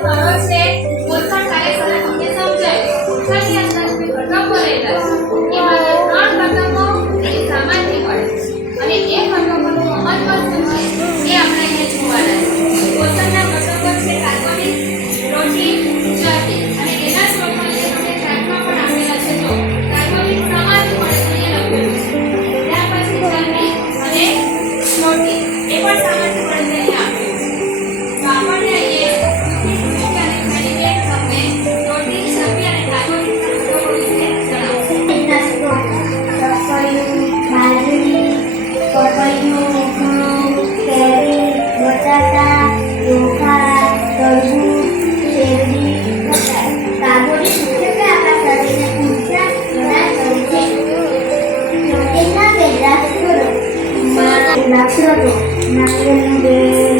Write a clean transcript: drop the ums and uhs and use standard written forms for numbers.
ફળો છે પોષણ કાર્યશાળા તમને સમજાવી પોષણની અંદર જે ઘટકો રહેલા છે એમાં ત્રણ ઘટકો અને સામગ્રી મળે અને એ ઘટકોનું મહત્વ શું છે એ આપણે અહીંયા જોવાના છે પોષણના ઘટકો છે કાર્બોનિક પ્રોટીન ચરબી અને એના સ્વરૂપમાં જે તમને ચાર્ટમાં પણ આપેલા છે તો કાર્બોનિક સામગ્રી મળે તો અહીંયા લખેલું છે ત્યાર પછી ચરબી અને પ્રોટીન એ પણ સામગ્રી મળે છે અહીંયા આપેલું છે તો આપણને અહીંયા નારિયેળનું તેલ